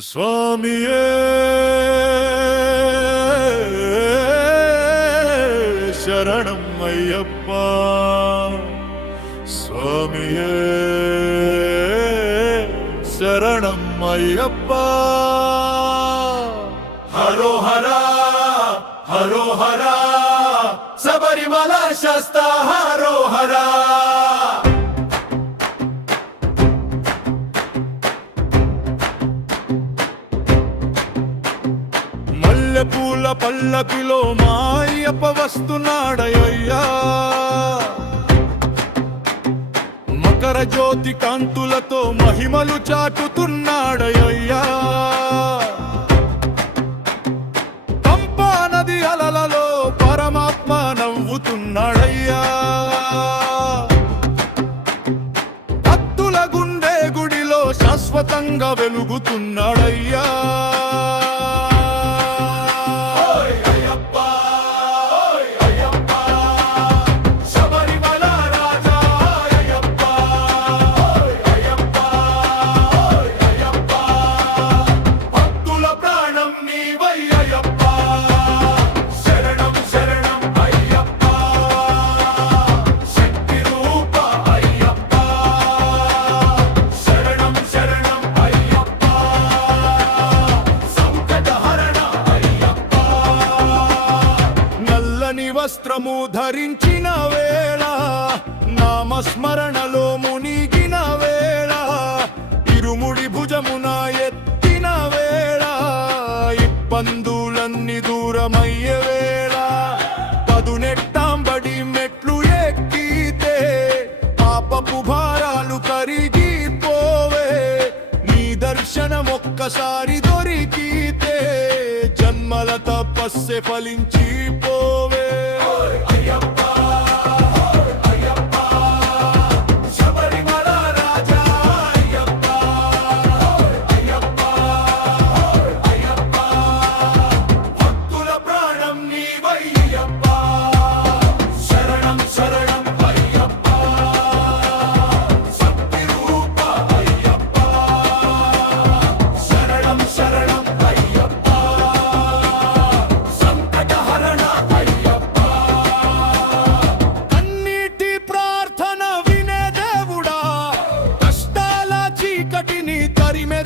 స్వామియే శరణం అయ్యప్ప స్వామియే శరణం అయ్యప్ప హరో హరా హరో హరా శబరిమల శాస్తా హరో హరా పూల పల్లకిలో మా అయ్యప్ప వస్తున్నాడయ్యా మకర జ్యోతి కాంతులతో మహిమలు చాటుతున్నాడయ్యా పంపా నది అలలలో పరమాత్మ నవ్వుతున్నాడయ్యా భక్తుల గుండె గుడిలో శాశ్వతంగా వెలుగుతున్నాడయ్యా వస్త్రము ధరించిన వేళ నామస్మరణలో మునిగిన వేళ ఇరుముడి భుజమున ఎత్తిన వేళ ఇబ్బందులన్నీ దూరమయ్యే వేళ పదునెట్టాంబడి మెట్లు ఎక్కితే పాపపు భారాలు కరిగిపోవే నీ దర్శనం ఒక్కసారి దొరికితే జన్మల తపస్సె ఫలించిపోవే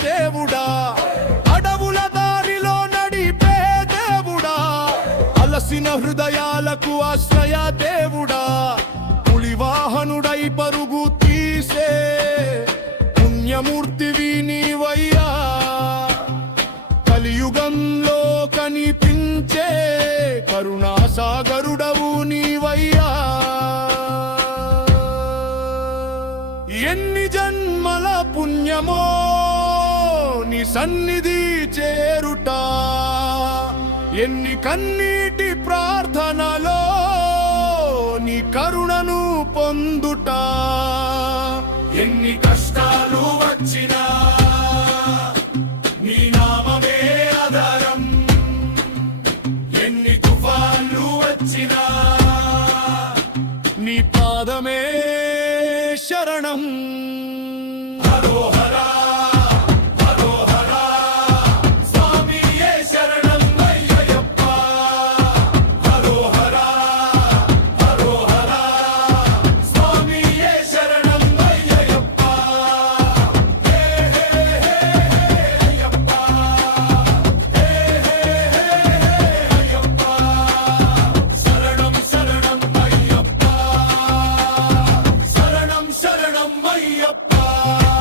దేవుడా అడవుల దారిలో నడిపే దేవుడా అలసిన హృదయాలకు ఆశ్రయ దేవుడా పులివాహనుడై పరుగు తీసే పుణ్యమూర్తివి నీవయ్యా కలియుగంలో కనిపించే కరుణాసాగరుడవు నీవయ్యా ఎన్ని జన్మల పుణ్యమో నీ సన్నిధి చేరుట ఎన్ని కన్నీటి ప్రార్థనలో నీ కరుణను పొందుట ఎన్ని కష్టాలు వచ్చినా నీ నామమే ఆధారం ఎన్ని తుఫాన్లు వచ్చినా నీ పాదమే శరణం హరో హరా శరణం అయ్యప్ప